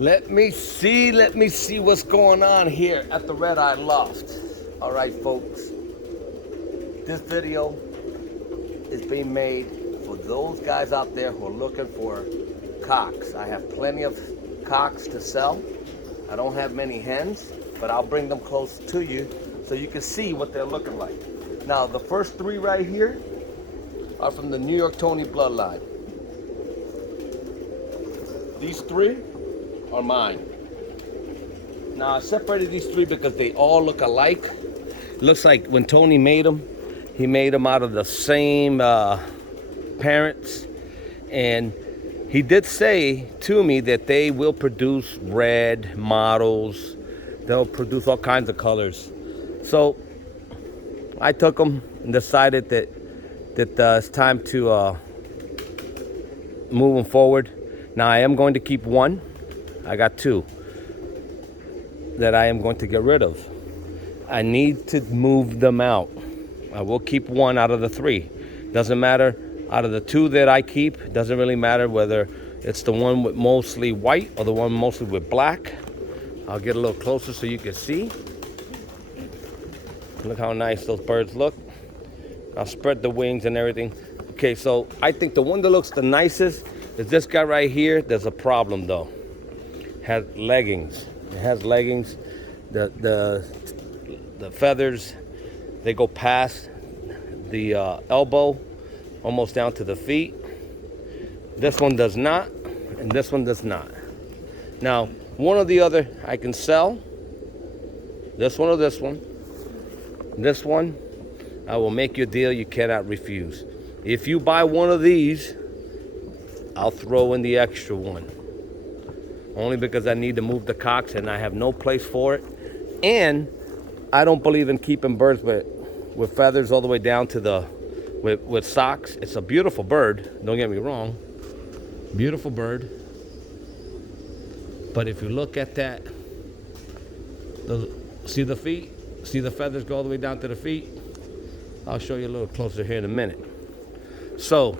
Let me see what's going on here at the Red Eye Loft. All right, folks. This video is being made for those guys out there who are looking for cocks. I have plenty of cocks to sell. I don't have many hens, but I'll bring them close to you so you can see what they're looking like. Now, the first three right here are from the NYTony bloodline. These three are mine. Now, I separated these three because they all look alike. Looks like when Tony made them, he made them out of the same parents. And he did say to me that they will produce red models. They'll produce all kinds of colors. So I took them and decided that it's time to move them forward. Now I am going to keep one. I got two that I am going to get rid of. I need to move them out. I will keep one out of the three. Doesn't matter. Out of the two that I keep, it doesn't really matter whether it's the one with mostly white or the one mostly with black. I'll get a little closer so you can see. Look how nice those birds look. I'll spread the wings and everything. Okay, so I think the one that looks the nicest is this guy right here. There's a problem though. Has leggings. It has leggings. The feathers, they go past the elbow, almost down to the feet. This one does not, and this one does not. Now, one or the other I can sell. This one or this one. This one, I will make you a deal you cannot refuse. If you buy one of these, I'll throw in the extra one. Only because I need to move the cocks and I have no place for it. And I don't believe in keeping birds with feathers all the way down to the, with socks. It's a beautiful bird, don't get me wrong. Beautiful bird. But if you look at that, see the feet? See the feathers go all the way down to the feet? I'll show you a little closer here in a minute. So,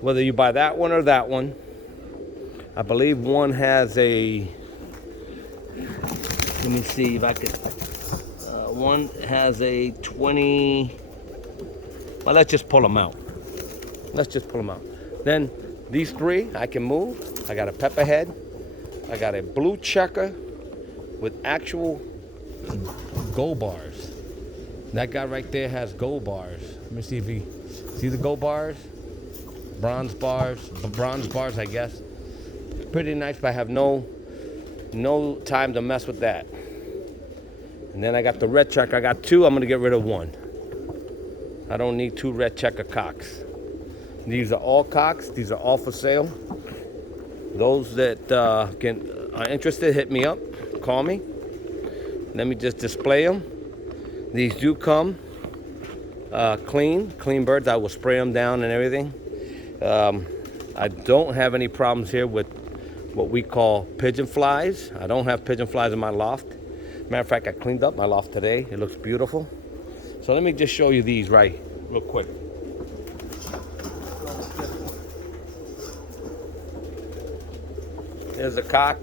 whether you buy that one or that one, I believe one has a, let me see if I could, one has a 20, well, let's just pull them out. Let's just pull them out. Then these three I can move. I got a pepperhead. I got a blue checker with actual gold bars. That guy right there has gold bars. Let me see if he, see the gold bars? Bronze bars, I guess. Pretty nice, but I have no time to mess with that. And then I got the red checker. I got two. I'm gonna get rid of one. I don't need two red checker cocks. These are all cocks. These are all for sale. Those that are interested, hit me up. Call me. Let me just display them. These do come clean birds. I will spray them down and everything. I don't have any problems here with what we call pigeon flies. I don't have pigeon flies in my loft. Matter of fact, I cleaned up my loft today. It looks beautiful. So let me just show you these right real quick. There's a cock.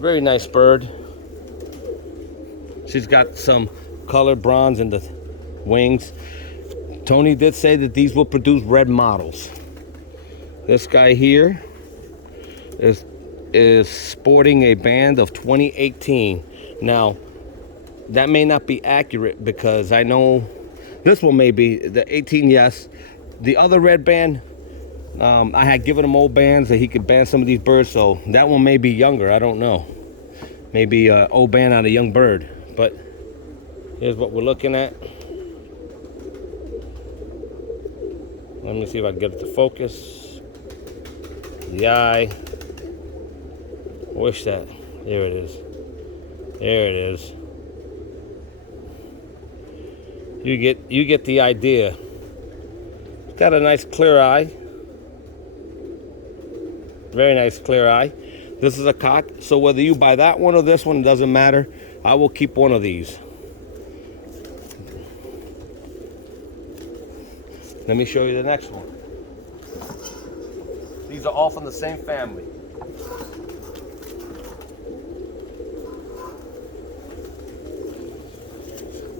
Very nice bird. She's got some colored bronze in the wings. Tony did say that these will produce red models. This guy here is sporting a band of 2018. Now, that may not be accurate because I know this one may be the 18, yes. The other red band, I had given him old bands that he could band some of these birds, so that one may be younger, I don't know. Maybe an old band on a young bird, but here's what we're looking at. Let me see if I can get it to focus. The eye. Wish that. There it is. There it is. You get the idea. It's got a nice clear eye. Very nice clear eye. This is a cock, so whether you buy that one or this one, it doesn't matter. I will keep one of these. Let me show you the next one. These are all from the same family.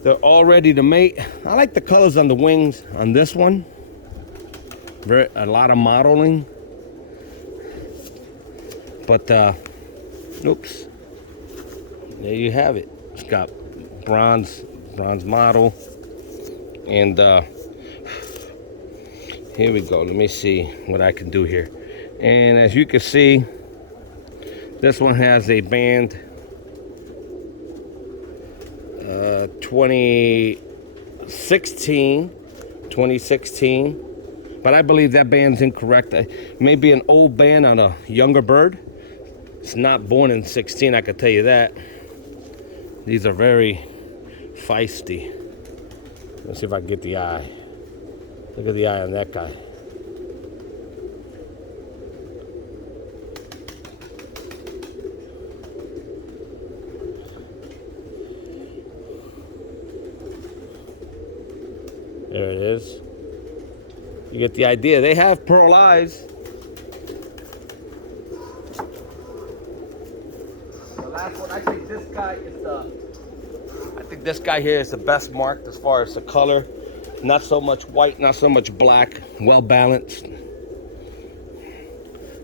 They're all ready to mate. I like the colors on the wings on this one. A lot of modeling. But, oops. There you have it. It's got bronze model. And here we go. Let me see what I can do here. And as you can see, this one has a band 2016, but I believe that band's incorrect. It may be an old band on a younger bird. It's not born in 16, I can tell you that. These are very feisty. Let's see if I can get the eye. Look at the eye on that guy. There it is. You get the idea. They have pearl eyes. The last one, I think this guy is this guy here is the best marked as far as the color. Not so much white, not so much black. Well balanced.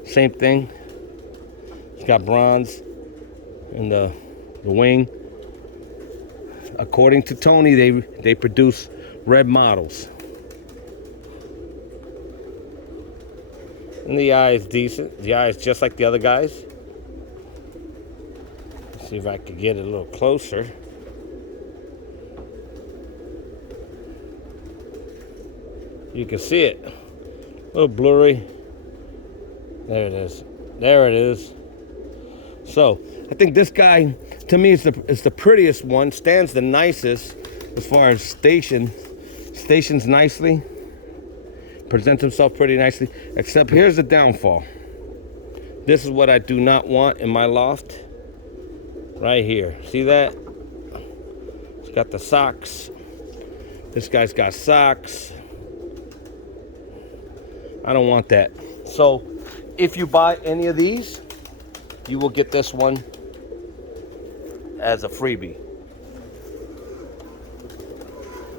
Same thing. It's got bronze in the wing. According to Tony, they produce red models. And the eye is decent. The eye is just like the other guys. Let's see if I can get it a little closer. You can see it. A little blurry. There it is. There it is. So, I think this guy, to me, is the prettiest one. Stands the nicest as far as stations nicely. Presents himself pretty nicely. Except here's the downfall. This is what I do not want in my loft. Right here. See that? It's got the socks. This guy's got socks. I don't want that. So, if you buy any of these, you will get this one as a freebie.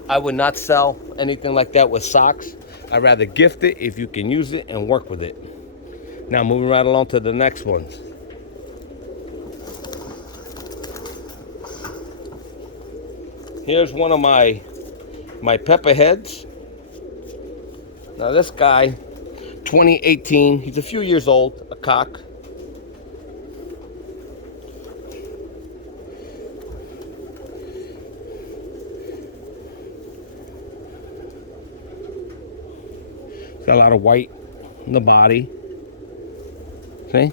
I would not sell anything like that with socks. I'd rather gift it if you can use it and work with it. Now, moving right along to the next ones. Here's one of my pepper heads. Now, this guy, 2018, he's a few years old, a cock. He's got a lot of white in the body. See?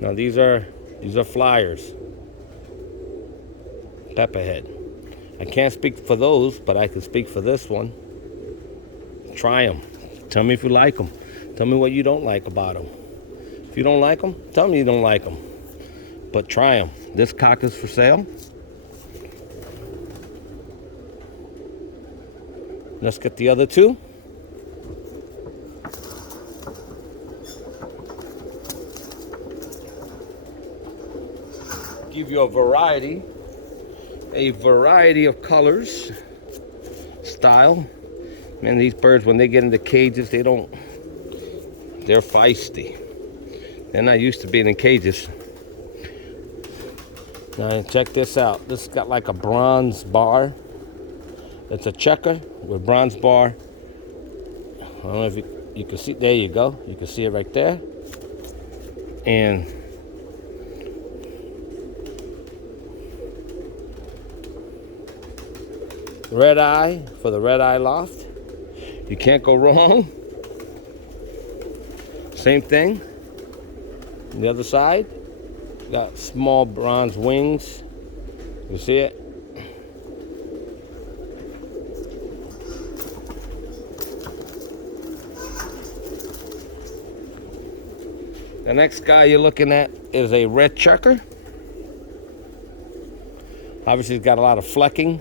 Now these are flyers. Pepperhead. I can't speak for those, but I can speak for this one. Try them. Tell me if you like them. Tell me what you don't like about them. If you don't like them, tell me you don't like them. But try them. This cock is for sale. Let's get the other two. Give you a variety of colors, style. Man, these birds, when they get into cages, they're feisty. They're not used to being in cages. Now check this out. This has got like a bronze bar. It's a checker with bronze bar. I don't know if you can see. There you go. You can see it right there. And red eye for the RedEyeLoft. You can't go wrong. Same thing. On the other side, got small bronze wings. You see it? The next guy you're looking at is a red checker. Obviously, he's got a lot of flecking.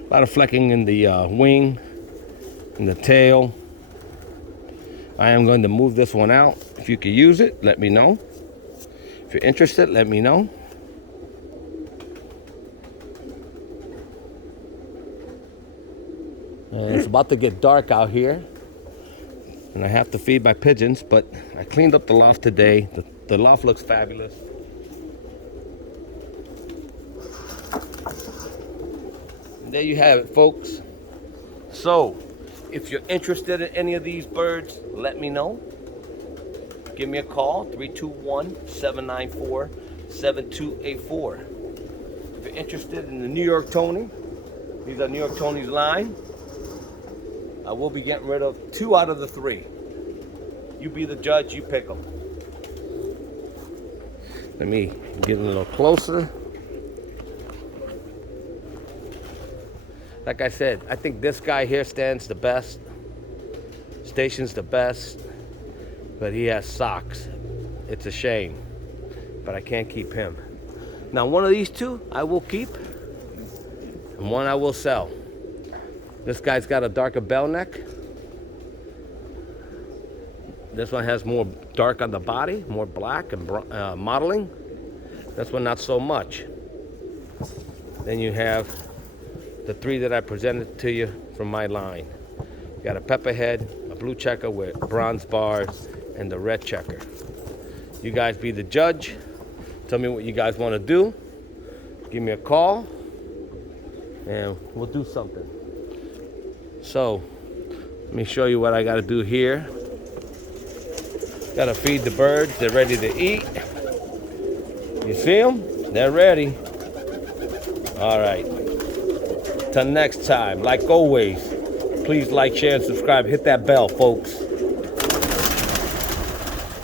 A lot of flecking in the wing, in the tail. I am going to move this one out. If you could use it, let me know. If you're interested, let me know. And it's about to get dark out here, and I have to feed my pigeons, but I cleaned up the loft today. The loft looks fabulous. And there you have it, folks. So, if you're interested in any of these birds, let me know. Give me a call, 321-794-7284. If you're interested in the New York Tony, these are New York Tony's line. I will be getting rid of 2 out of the 3. You be the judge, you pick them. Let me get a little closer. Like I said, I think this guy here stands the best. Station's the best. But he has socks. It's a shame. But I can't keep him. Now, one of these 2 I will keep. And 1 I will sell. This guy's got a darker bell neck. This one has more dark on the body, more black and modeling. This one not so much. Then you have the 3 that I presented to you from my line. You got a pepperhead, a blue checker with bronze bars, and the red checker. You guys be the judge. Tell me what you guys want to do. Give me a call, and we'll do something. So, let me show you what I got to do here. Got to feed the birds. They're ready to eat. You see them? They're ready. All right. Till next time, like always, please like, share, and subscribe. Hit that bell, folks.